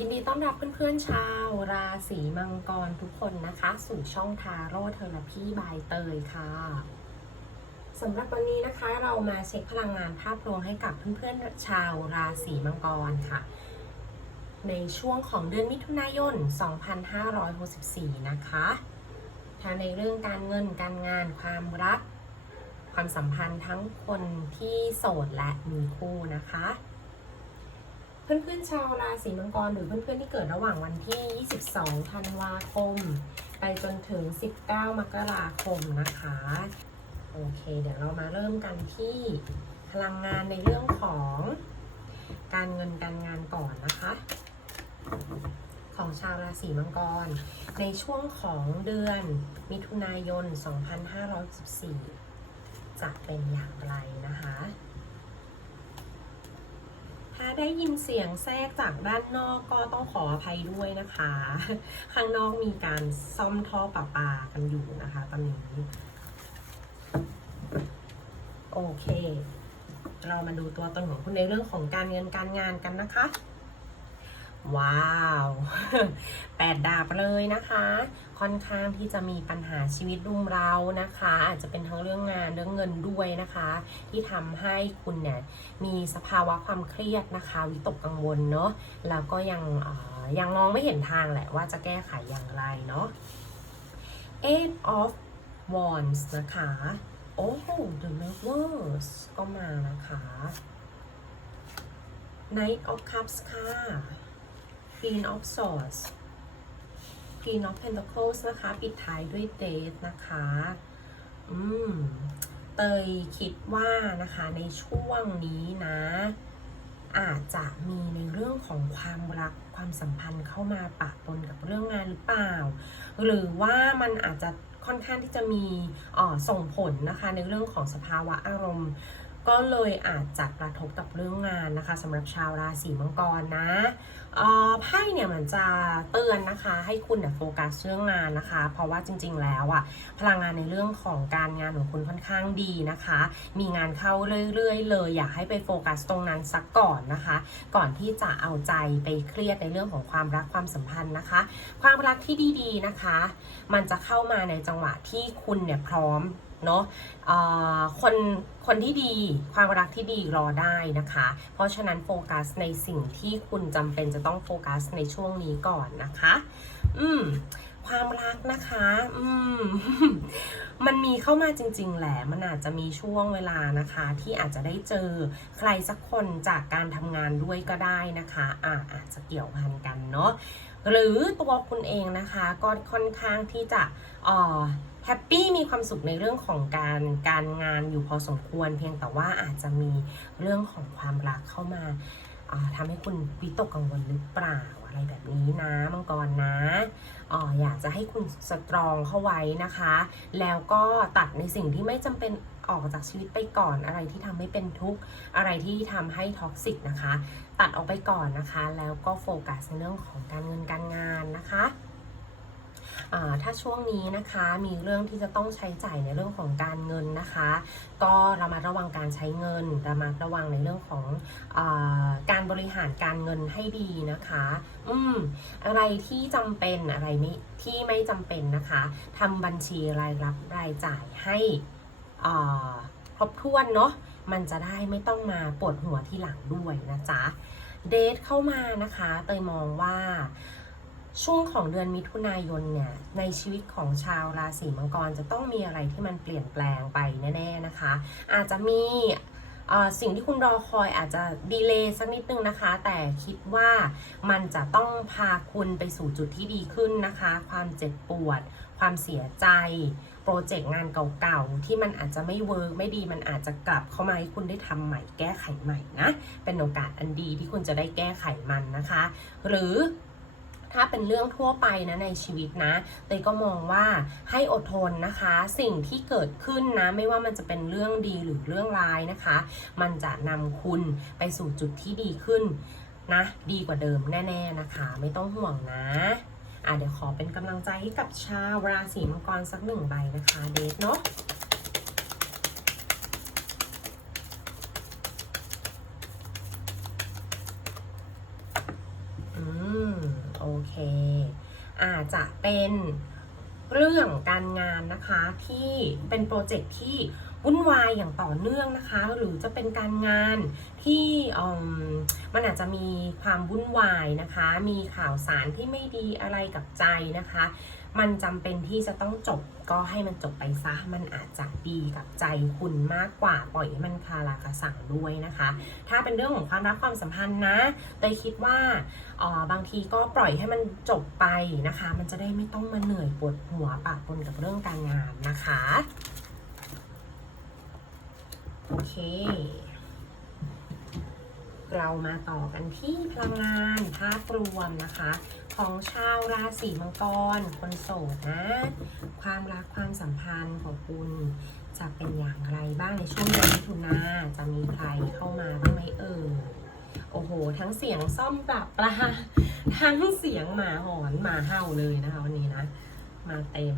ยินดีต้อนรับเพื่อนๆชาวราศีมังกรทุกคนนะคะ สู่ช่องทาโร่เทอราพีบายเตยค่ะสำหรับวันนี้นะคะเรามาเช็คพลังงานภาพรวมให้กับเพื่อนๆชาวราศีมังกรค่ะ ในช่วงของเดือนมิถุนายน 2564 นะคะทั้งในเรื่องการเงินการงานความรัก ความสัมพันธ์ทั้งคนที่โสดและมีคู่นะคะ เพื่อนๆชาวราศีมังกรหรือเพื่อนๆที่เกิดระหว่างวันที่ 22 ธันวาคม ไปจนถึง 19 มกราคมนะคะ โอเค เดี๋ยวเรามาเริ่มกันที่พลังงานในเรื่องของการเงินการงานก่อนนะคะ ของชาวราศีมังกร ในช่วงของเดือนมิถุนายน 2514 จะเป็นอย่างไรนะคะ ถ้าได้ยินเสียงแทรกจากด้านนอกก็ต้องขออภัยด้วยนะคะ ข้างนอกมีการซ่อมท่อประปากันอยู่นะคะตอนนี้ โอเค เรามาดูตัวตนของคุณในเรื่องของการเงินการงานกันนะคะ ว้าวแปดดาบเลยนะคะ ค่อนข้างที่จะมีปัญหาชีวิตรุมเรานะคะ อาจจะเป็นทั้งเรื่องงานเรื่องเงินด้วยนะคะ ที่ทำให้คุณเนี่ยมีสภาวะความเครียดนะคะ วิตกกังวลเนาะแล้วก็ยังยังมองไม่เห็นทางแหละว่าจะแก้ไขอย่างไรเนาะ Eight of Wands นะคะ โอ้โห The Lovers ก็มานะคะ Knight of Cups ค่ะ Queen of Swords Queen of Pentacles นะคะ ปิดท้ายด้วย Death นะคะ อืม เตยคิดว่านะคะในช่วงนี้นะ อาจจะมีในเรื่องของความรักความสัมพันธ์เข้ามาปะปนกับเรื่องงานหรือเปล่า หรือว่ามันอาจจะค่อนข้างที่จะมีออส่งผลนะคะในเรื่องของสภาวะอารมณ์ ก็เลยอาจจะกระทบกับเรื่องงานนะคะสำหรับชาวราศีมังกรนะอ่อไพ่เนี่ยมันจะเตือนนะคะ ให้คุณเนี่ยโฟกัสเรื่องงานนะคะ เพราะว่าจริง ๆ แล้วอะพลังงานในเรื่องของการงานของคุณค่อนข้างดีนะคะ มีงานเข้าเรื่อยๆ เลย อยากให้ไปโฟกัสตรงนั้นสักก่อนนะคะ ก่อนที่จะเอาใจไปเครียดในเรื่องของความรักความสัมพันธ์นะคะ ความรักที่ดีๆนะคะ มันจะเข้ามาในจังหวะที่คุณเนี่ยพร้อม เนาะคนคนที่ดีความรักที่ดีรอได้นะคะ เพราะฉะนั้นโฟกัสในสิ่งที่คุณจำเป็นจะต้องโฟกัสในช่วงนี้ก่อนนะคะ อืมความรักนะคะ อืม มันมีเข้ามาจริง ๆ แหละ มันอาจจะมีช่วงเวลานะคะ ที่อาจจะได้เจอใครสักคนจากการทำงานด้วยก็ได้นะคะอ่าอาจจะเกี่ยวพันกันเนาะ หรือตัวคุณเองนะคะก็ค่อนข้างที่จะอ่อแฮปปี้มีความสุขในเรื่องของการการงานอยู่พอสมควร เพียงแต่ว่าอาจจะมีเรื่องของความรักเข้ามาอ่าทำให้คุณวิตกกังวลหรือเปล่าอะไรแบบนี้นะมังกรนะอ่ออยากจะให้คุณสตรองเข้าไว้นะคะ แล้วก็ตัดในสิ่งที่ไม่จำเป็น ออกจากชีวิตไปก่อน อะไรที่ทำให้เป็นทุกข์อะไรที่ทำให้ท็อกซิกนะคะ ตัดออกไปก่อนนะคะ แล้วก็โฟกัสในเรื่องของการเงินการงานนะคะถ้าช่วงนี้นะคะมีเรื่องที่จะต้องใช้จ่ายในเรื่องของการเงินนะคะ ก็ระมัดระวังการใช้เงินระมัดระวังในเรื่องของอการบริหารการเงินให้ดีนะคะ อืมอะไรที่จำเป็นอะไรไม่ที่ไม่จำเป็นนะคะทำบัญชีรายรับรายจ่ายให้ ครบถ้วนเนาะมันจะได้ไม่ต้องมาปวดหัวที่หลังด้วยนะจ๊ะเดทเข้ามานะคะ เตยมองว่าช่วงของเดือนมิถุนายนเนี่ยในชีวิตของชาวราศีมังกรจะต้องมีอะไรที่มันเปลี่ยนแปลงไปแน่ๆนะคะ อาจจะมีสิ่งที่คุณรอคอยอาจจะดีเลย์สักนิดนึงนะคะ แต่คิดว่ามันจะต้องพาคุณไปสู่จุดที่ดีขึ้นนะคะ ความเจ็บปวด ความเสียใจ รเจกต์งานเก่าๆ ที่มันอาจจะไม่เวิร์กไม่ดีมันอาจจะกลับเข้ามาให้คุณได้ทำใหม่แก้ไขใหม่นะ เป็นโอกาสอันดีที่คุณจะได้แก้ไขมันนะคะ หรือถ้าเป็นเรื่องทั่วไปนะในชีวิตนะเตยก็มองว่าให้อดทนนะคะ สิ่งที่เกิดขึ้นนะไม่ว่ามันจะเป็นเรื่องดีหรือเรื่องร้ายนะคะ มันจะนำคุณไปสู่จุดที่ดีขึ้นนะ ดีกว่าเดิมแน่ ๆนะคะ ไม่ต้องห่วงนะ อะเดี๋ยวขอเป็นกำลังใจให้กับชาวราศีมังกรสักหนึ่งใบนะคะเดทเนาะอืมโอเคอาจจะเป็นเรื่องการงานนะคะที่เป็นโปรเจกต์ที่ วุ่นวายอย่างต่อเนื่องนะคะ หรือจะเป็นการงานที่มันอาจจะมีความวุ่นวายนะคะ มีข่าวสารที่ไม่ดีอะไรกับใจนะคะ มันจำเป็นที่จะต้องจบก็ให้มันจบไปซะ มันอาจจะดีกับใจคุณมากกว่าปล่อยให้มันคาราคาสั่งด้วยนะคะ ถ้าเป็นเรื่องของความรักความสัมพันธ์นะเตยคิดว่าออบางทีก็ปล่อยให้มันจบไปนะคะ มันจะได้ไม่ต้องมาเหนื่อยปวดหัวปะปนกับเรื่องการงานนะคะ โอเค เรามาต่อกันที่พลังงานภาพรวมนะคะ ของชาวราศีมังกร คนโสดนะ ความรักความสัมพันธ์ของคุณจะเป็นอย่างไรบ้างในช่วงเดือนมิถุนาจะมีใครเข้ามาบ้างไหมเอ่ยโอ้โห ทั้งเสียงซ่อมปรับปลาทั้งเสียงหมาหอนหมาเห่าเลยนะคะวันนี้นะ มาเต็ม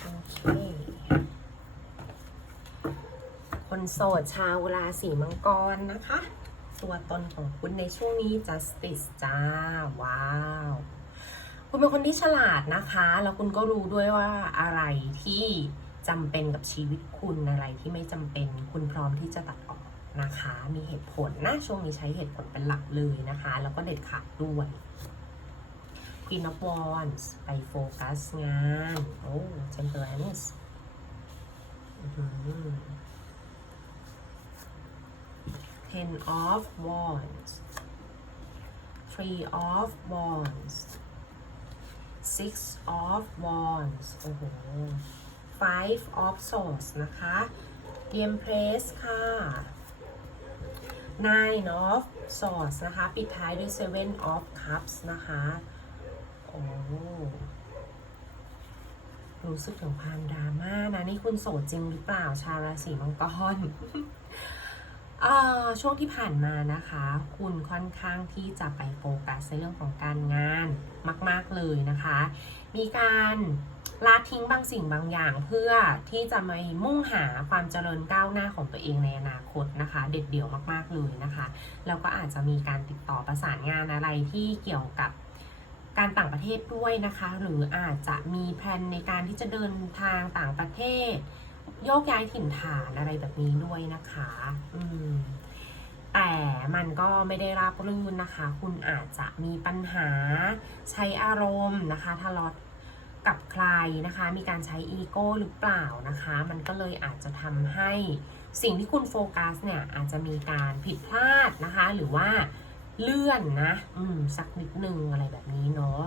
โอเค คน โสดชาวราศีมังกรนะคะ ตัวตนของคุณในช่วงนี้ justice จ้า ว้าว คุณเป็นคนที่ฉลาดนะคะ แล้วคุณก็รู้ด้วยว่าอะไรที่จำเป็นกับชีวิตคุณอะไรที่ไม่จำเป็น คุณพร้อมที่จะตัดออกนะคะ มีเหตุผลนะ ช่วงนี้ใช้เหตุผลเป็นหลักเลยนะคะ แล้วก็เด็ดขาดด้วย Queen of Wands ไปโฟกัสงาน โอ้ Temperance Ten of Wands Three of Wands Six of Wands โอ้โห Five of Swords นะคะเ e m p r e s s ค่ะ Nine of Swords นะคะ ปิดท้ายด้วย Seven of Cups นะคะ โอ้ รู้สึกถึงความดราม่านะ นี่คุณโสดจริงหรือเปล่าชาวราศีมังกร ช่วงที่ผ่านมานะคะ คุณค่อนข้างที่จะไปโฟกัสในเรื่องของการงานมาก ๆเลยนะคะ มีการละทิ้งบางสิ่งบางอย่างเพื่อที่จะมามุ่งหาความเจริญก้าวหน้าของตัวเองในอนาคตนะคะ เด็ดเดี่ยวมากๆเลยนะคะแล้วก็อาจจะมีการติดต่อประสานงานอะไรที่เกี่ยวกับการต่างประเทศด้วยนะคะ หรืออาจจะมีแผนในการที่จะเดินทางต่างประเทศ โยกย้ายถิ่นฐานอะไรแบบนี้ด้วยนะคะ อืม แต่มันก็ไม่ได้ราบรื่นนะคะ คุณอาจจะมีปัญหาใช้อารมณ์นะคะทะเลาะกับใครนะคะ มีการใช้อีโก้หรือเปล่านะคะ มันก็เลยอาจจะทำให้สิ่งที่คุณโฟกัสเนี่ยอาจจะมีการผิดพลาดนะคะ หรือว่าเลื่อนนะ อืม สักนิดนึงอะไรแบบนี้เนาะ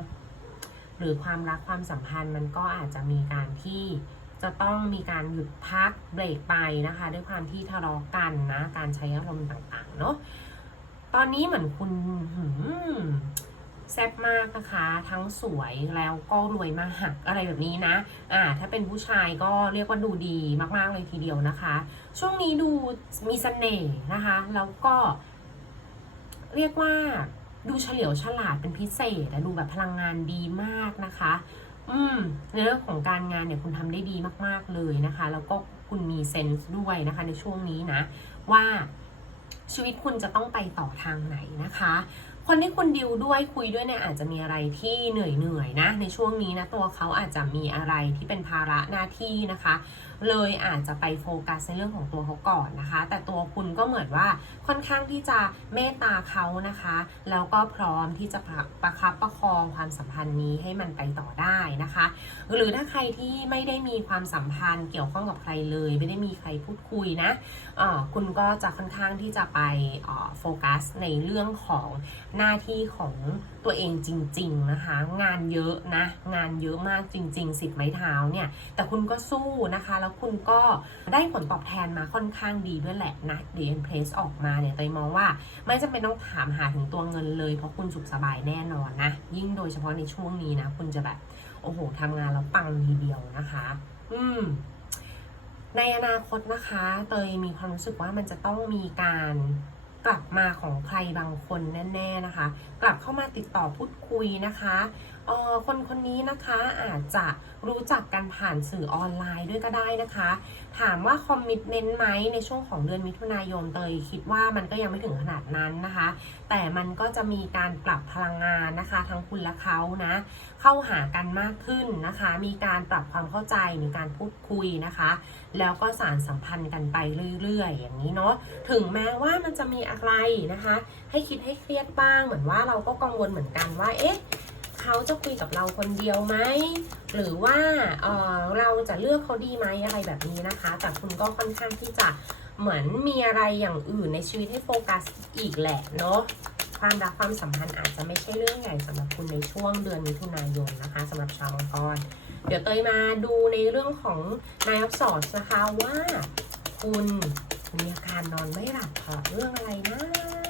หรือความรักความสัมพันธ์มันก็อาจจะมีการที่ จะต้องมีการหยุดพักเบรกไปนะคะ ด้วยความที่ทะเลาะกันนะ การใช้อารมณ์ต่างๆเนาะตอนนี้เหมือนคุณหืแซ่บมากนะคะ ทั้งสวยแล้วก็รวยมากอะไรแบบนี้นะ อ่า ถ้าเป็นผู้ชายก็เรียกว่าดูดีมาก ๆ เลยทีเดียวนะคะ ช่วงนี้ดูมีเสน่ห์นะคะ แล้วก็ เรียกว่าดูเฉลียวฉลาดเป็นพิเศษและดูแบบพลังงานดีมากนะคะ อืมในเรื่องของการงานเนี่ยคุณทำได้ดีมาก ๆเลยนะคะ แล้วก็คุณมีเซนส์ด้วยนะคะ ในช่วงนี้นะ ว่าชีวิตคุณจะต้องไปต่อทางไหนนะคะ คนที่คุณดิวด้วยคุยด้วยเนี่ยอาจจะมีอะไรที่เหนื่อยเหนื่อยๆนะ ในช่วงนี้นะตัวเขาอาจจะมีอะไรที่เป็นภาระหน้าที่นะคะเลยอาจจะไปโฟกัสในเรื่องของตัวเขาก่อนนะคะ แต่ตัวคุณก็เหมือนว่าค่อนข้างที่จะเมตตาเขานะคะ แล้วก็พร้อมที่จะประประคับประคองความสัมพันธ์นี้ให้มันไปต่อได้นะคะ หรือถ้าใครที่ไม่ได้มีความสัมพันธ์เกี่ยวข้องกับใครเลย ไม่ได้มีใครพูดคุยนะคุณก็จะค่อนข้างที่จะไปโฟกัสในเรื่องของหน้าที่ของ ตัวเองจริง ๆนะคะ งานเยอะนะ งานเยอะมากจริง ๆ สิบไม้เท้าเนี่ย แต่คุณก็สู้นะคะ แล้วคุณก็ได้ผลตอบแทนมาค่อนข้างดีด้วยแหละนะเดียนเพลสออกมาเนี่ยเตยมองว่าไม่จำเป็นต้องถามหาถึงตัวเงินเลย เพราะคุณสุขสบายแน่นอนนะ ยิ่งโดยเฉพาะในช่วงนี้นะ คุณจะแบบ โอ้โหทำงานแล้วปังทีเดียวนะคะ อืมในอนาคตนะคะ เตยมีความรู้สึกว่ามันจะต้องมีการ กลับมาของใครบางคนแน่ๆนะคะ กลับเข้ามาติดต่อพูดคุยนะคะ เออคนคนนี้นะคะอาจจะรู้จักกันผ่านสื่อออนไลน์ด้วยก็ได้นะคะ ถามว่าคอมมิ t เมนต์ไหมในช่วงของเดือนมิถุนายนเตยคิดว่ามันก็ยังไม่ถึงขนาดนั้นนะคะ แต่มันก็จะมีการปรับพลังงานนะคะ ทั้งคุณและเขานะ เข้าหากันมากขึ้นนะคะ มีการปรับความเข้าใจมีการพูดคุยนะคะ แล้วก็สารสัมพันธ์กันไปเรื่อยๆ อย่างนี้เนาะถึงแม้ว่ามันจะมีอะไรนะคะ ให้คิดให้เครียดบ้างเหมือนว่าเราก็กังวลเหมือนกันว่าเอ๊ะ เขาจะคุยกับเราคนเดียวไหมหรือว่าเออเราจะเลือกเขาดีไหมอะไรแบบนี้นะคะ แต่คุณก็ค่อนข้างที่จะเหมือนมีอะไรอย่างอื่นในชีวิตให้โฟกัสอีกแหละเนาะความรักความสัมพันธ์อาจจะไม่ใช่เรื่องใหญ่สำหรับคุณในช่วงเดือนมิถุนายนนะคะสำหรับชาวมังกรเดี๋ยวเตยมาดูในเรื่องของนายอักษรนะคะว่า คุณมีอาการนอนไม่หลับเพราะเรื่องอะไรนะ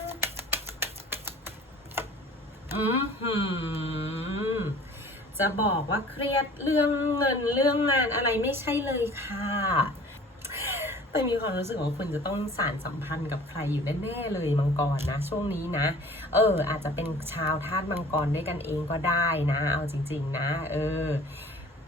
จะบอกว่าเครียดเรื่องเงินเรื่องงานอะไรไม่ใช่เลยค่ะเตยมีความรู้สึกว่าคุณจะต้องสารสัมพันธ์กับใครอยู่แน่ๆเลยมังกรนะ ช่วงนี้นะ เออ อาจจะเป็นชาวธาตุมังกรด้วยกันเองก็ได้นะ เอาจริง ๆ นะ เออ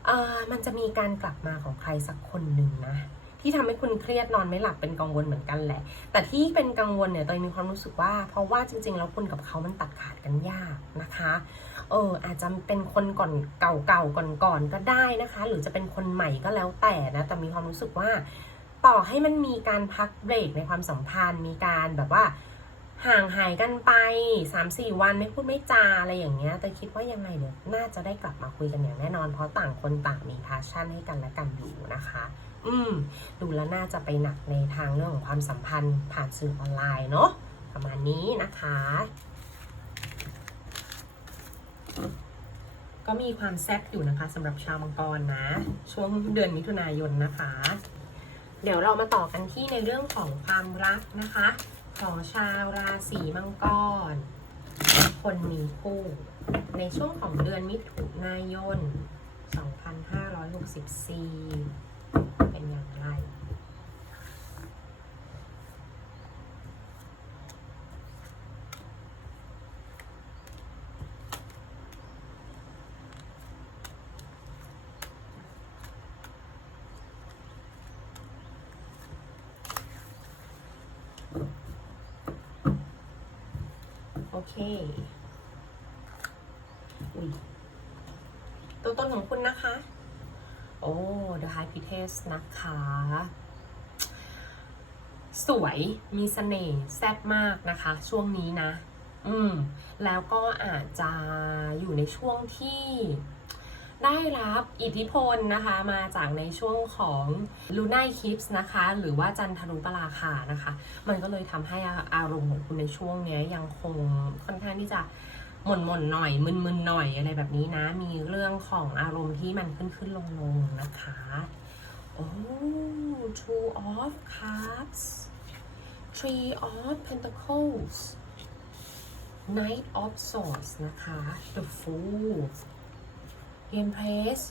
เออมันจะมีการกลับมาของใครสักคนหนึ่งนะ ที่ทำให้คุณเครียดนอนไม่หลับเป็นกังวลเหมือนกันแหละ แต่ที่เป็นกังวลเนี่ยเตยมีความรู้สึกว่า เพราะว่าจริง ๆ แล้วคุณกับเขามันตัดขาดกันยากนะคะ เอออาจจะเป็นคนก่อนเก่าๆก่อนๆก็ได้นะคะ หรือจะเป็นคนใหม่ก็แล้วแต่นะแต่มีความรู้สึกว่า ต่อให้มันมีการพักเบรกในความสัมพันธ์มีการแบบว่าห่างหายกันไป 3-4 วันไม่พูดไม่จาอะไรอย่างเงี้ย แต่คิดว่ายังไงเนี่ยน่าจะได้กลับมาคุยกันอย่างแน่นอน เพราะต่างคนต่างมีพาชั่นให้กันและกันอยู่นะคะ อืม ดูแล้วน่าจะไปหนักในทางเรื่องของความสัมพันธ์ผ่านสื่อออนไลน์เนาะประมาณนี้นะคะ ก็มีความแซ่บอยู่นะคะสำหรับชาวมังกรนะ ช่วงเดือนมิถุนายนนะคะ เดี๋ยวเรามาต่อกันที่ในเรื่องของความรักนะคะของชาวราศีมังกร คนมีคู่ในช่วงของเดือนมิถุนายน 2564 เป็นอย่างไร โอเค อุ้ย ตัวตนของคุณนะคะ โอ้ The High Priestess นะคะ สวยมีเสน่ห์แซ่บมากนะคะ ช่วงนี้นะ อืม แล้วก็อาจจะอยู่ในช่วงที่ได้รับอิทธิพลนะคะมาจากในช่วงของ l u n a e Eclipse นะคะ หรือว่าจันทรุปราคานะคะ มันก็เลยทำให้อารมณ์ของคุณในช่วงนี้ยังคงค่อนข้างที่จะหม่นหม่นหน่อยมึนๆหน่อยอะไรแบบนี้นะ มีเรื่องของอารมณ์ที่มันขึ้นขึ้นลงลงนะคะ โอ้ two of cups three of pentacles knight of swords นะคะ the fool the empress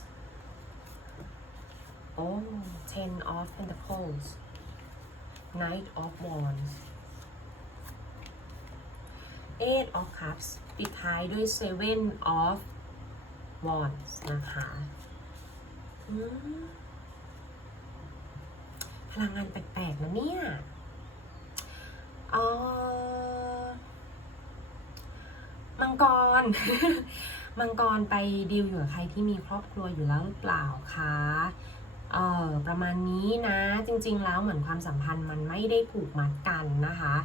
oh ten of pentacles knight of wands eight of cups ปิดท้ายด้วย seven of wands นะคะอืมพ ลังงานแปลกๆนะเนี่ยเออมังกร มังกรไปดีลอยู่กับใครที่มีครอบครัวอยู่แล้วหรือเปล่าคะเออประมาณนี้นะ จริง ๆ แล้วเหมือนความสัมพันธ์มันไม่ได้ผูกมัดกันนะคะ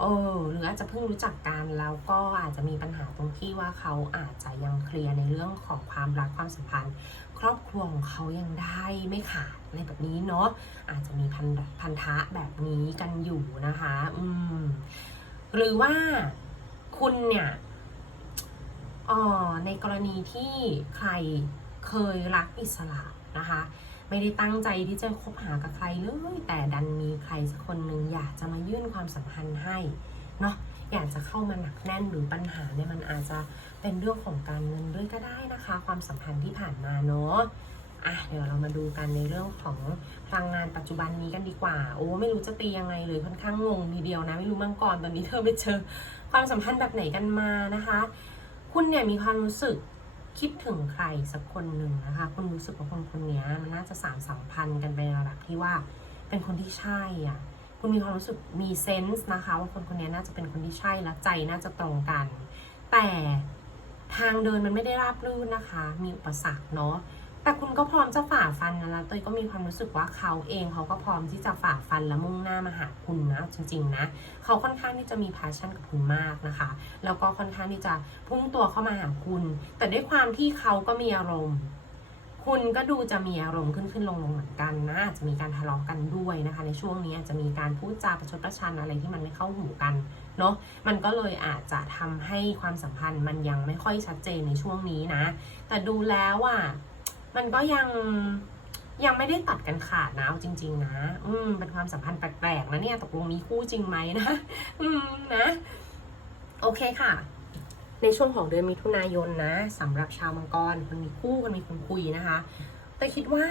เออหรืออาจจะเพิ่งรู้จักกันแล้วก็อาจจะมีปัญหาตรงที่ว่าเขาอาจจะยังเคลียร์ในเรื่องของความรักความสัมพันธ์ ครอบครัวของเขายังได้ไม่ขาดอะไรแบบนี้เนาะอาจจะมีพันพันธะแบบนี้กันอยู่นะคะ อืมหรือว่าคุณเนี่ยออในกรณีที่ใครเคยรักอิสระนะคะ ไม่ได้ตั้งใจที่จะคบหากับใครเลยแต่ดันมีใครสักคนหนึ่งอยากจะมายื่นความสัมพันธ์ให้เนาะ อยากจะเข้ามาหนักแน่นหรือปัญหาเนี่ยมันอาจจะเป็นเรื่องของการเงินด้วยก็ได้นะคะ ความสัมพันธ์ที่ผ่านมาเนาะอะเดี๋ยวเรามาดูกันในเรื่องของพลังงานปัจจุบันนี้กันดีกว่า โอ้ไม่รู้จะตียังไงเลยค่อนข้างงงทีเดียวนะ ไม่รู้มังกรตอนนี้เธอไปเจอความสัมพันธ์แบบไหนกันมานะคะ คุณเนี่ยมีความรู้สึกคิดถึงใครสักคนหนึ่งนะคะคุณรู้สึกว่าคนคนนี้มันน่าจะสารสัมพันธ์กันไประดับที่ว่าเป็นคนที่ใช่อะ คุณมีความรู้สึกมีเซนส์นะคะว่าคนคนนี้น่าจะเป็นคนที่ใช่และใจน่าจะตรงกัน แต่ทางเดินมันไม่ได้ราบรื่นนะคะ มีอุปสรรคเนาะแต่คุณก็พร้อมจะฝ่าฟันนะแล้วเตยก็มีความรู้สึกว่าเขาเองเขาก็พร้อมที่จะฝ่าฟันและมุ่งหน้ามาหาคุณนะจริงๆนะเขาค่อนข้างที่จะมี passion กับคุณมากนะคะแล้วก็ค่อนข้างที่จะพุ่งตัวเข้ามาหาคุณ แต่ด้วยความที่เขาก็มีอารมณ์ คุณก็ดูจะมีอารมณ์ขึ้นขึ้นลงลงเหมือนกันนะอาจจะมีการทะเลาะกันด้วยนะคะ ในช่วงนี้อาจจะมีการพูดจาประชดประชันอะไรที่มันไม่เข้าหูกันเนาะมันก็เลยอาจจะทำให้ความสัมพันธ์มันยังไม่ค่อยชัดเจนในช่วงนี้นะ แต่ดูแล้วอะมันก็ยังยังไม่ได้ตัดกันขาดนะเอาจริง ๆ นะ อืม เป็นความสัมพันธ์แปลกๆนะเนี่ยตกลงมีคู่จริงไหมนะ อืมนะ โอเคค่ะ ในช่วงของเดือนมิถุนายนนะสำหรับชาวมังกรคนมีคู่คนมีคนคุยนะคะ แต่คิดว่า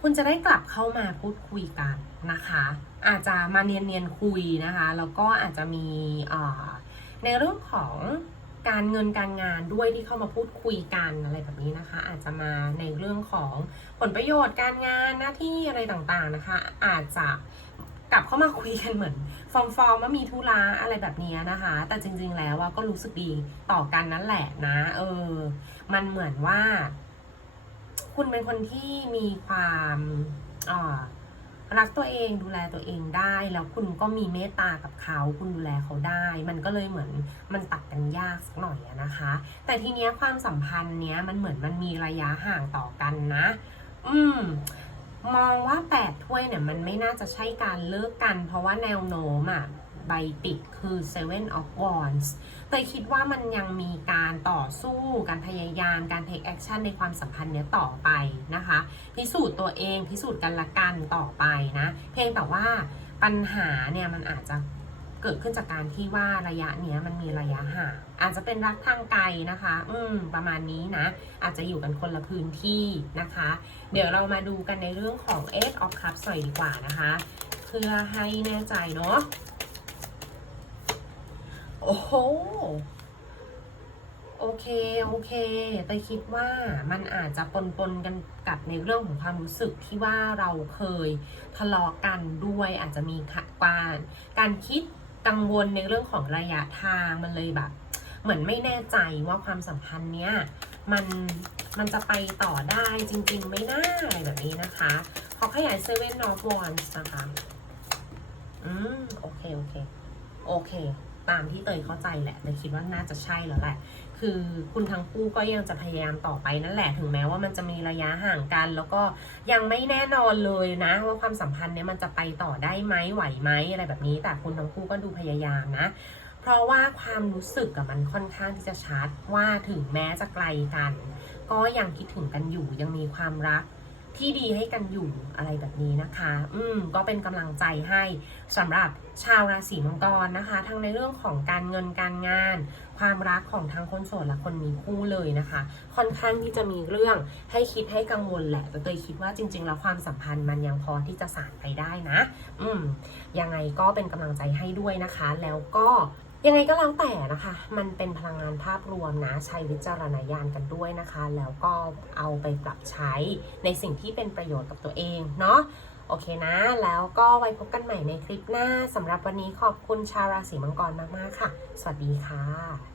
คุณจะได้กลับเข้ามาพูดคุยกันนะคะ อาจจะมาเนียนๆคุยนะคะแล้วก็อาจจะมีในเรื่องของการเงินการงานด้วยที่เข้ามาพูดคุยกันอะไรแบบนี้นะคะ อาจจะมาในเรื่องของผลประโยชน์การงานหน้าที่อะไรต่างๆนะคะ อาจจะ กลับเข้ามาคุยกันเหมือน ฟอร์มฟอมว่ามีธุระอะไรแบบนี้นะคะ แต่จริง ๆ แล้วว่าก็รู้สึกดีต่อกันนั่นแหละนะ เออ มันเหมือนว่า คุณเป็นคนที่มีความอ่ารักตัวเองดูแลตัวเองได้ แล้วคุณก็มีเมตตากับเขาคุณดูแลเขาได้ มันก็เลยเหมือนมันตัดกันยากสักหน่อยนะคะ แต่ทีเนี้ยความสัมพันธ์เนี้ยมันเหมือนมันมีระยะห่างต่อกันนะ อืม มองว่า 8 ถ้วยเนี่ยมันไม่น่าจะใช่การเลิกกัน เพราะว่าแนวโน้มอะใบปิดคือ Seven of Wands เตยคิดว่ามันยังมีการต่อสู้ การพยายาม การ take action ในความสัมพันธ์เนี้ยต่อไปนะคะ พิสูจน์ตัวเอง พิสูจน์กันละกันต่อไปนะ เพียงแต่ว่าปัญหาเนี่ยมันอาจจะ เกิดขึ้นจากการที่ว่าระยะเนี้ยมันมีระยะห่างอาจจะเป็นรักทางไกลนะคะ อืม ประมาณนี้นะ อาจจะอยู่กันคนละพื้นที่นะคะ เดี๋ยวเรามาดูกันในเรื่องของ Eight of Cups หน่อยดีกว่านะคะ เพื่อให้แน่ใจเนาะ โอ้โหโอเค โอเค แต่คิดว่ามันอาจจะปนปนกันกับในเรื่องของความรู้สึกที่ว่าเราเคยทะเลาะกันด้วยอาจจะมีการการคิด กังวลในเรื่องของระยะทางมันเลยแบบ เหมือนไม่แน่ใจว่าความสัมพันธ์เนี้ยมันมันจะไปต่อได้จริงๆ ไม่น่าอะไรแบบนี้นะคะขอขยายเซเว่นนอฟวอนนะคะอืมโอเคโอเคโอเค ตามที่เตยเข้าใจแหละเตยคิดว่าน่าจะใช่แล้วแหละ คือคุณทั้งคู่ก็ยังจะพยายามต่อไปนั่นแหละถึงแม้ว่ามันจะมีระยะห่างกัน แล้วก็ยังไม่แน่นอนเลยนะ ว่าความสัมพันธ์เนี้ยมันจะไปต่อได้ไหมไหวไหมอะไรแบบนี้ แต่คุณทั้งคู่ก็ดูพยายามนะ เพราะว่าความรู้สึกกับมันค่อนข้างที่จะชัดว่าถึงแม้จะไกลกัน ก็ยังคิดถึงกันอยู่ยังมีความรัก ที่ดีให้กันอยู่อะไรแบบนี้นะคะ อืมก็เป็นกำลังใจให้สำหรับชาวราศีมังกรนะคะ ทั้งในเรื่องของการเงินการงาน ความรักของทั้งคนโสดและคนมีคู่เลยนะคะ ค่อนข้างที่จะมีเรื่องให้คิดให้กังวลแหละแต่เตยคิดว่าจริง ๆ แล้วความสัมพันธ์มันยังพอที่จะสานไปได้นะ อืมยังไงก็เป็นกำลังใจให้ด้วยนะคะ แล้วก็ ยังไงก็แล้วแต่นะคะ มันเป็นพลังงานภาพรวมนะ ใช้วิจารณญาณกันด้วยนะคะ แล้วก็เอาไปปรับใช้ในสิ่งที่เป็นประโยชน์กับตัวเองเนาะโอเคนะ แล้วก็ไว้พบกันใหม่ในคลิปหน้าสำหรับวันนี้ขอบคุณชาวราศีมังกรมาก ๆ ค่ะ สวัสดีค่ะ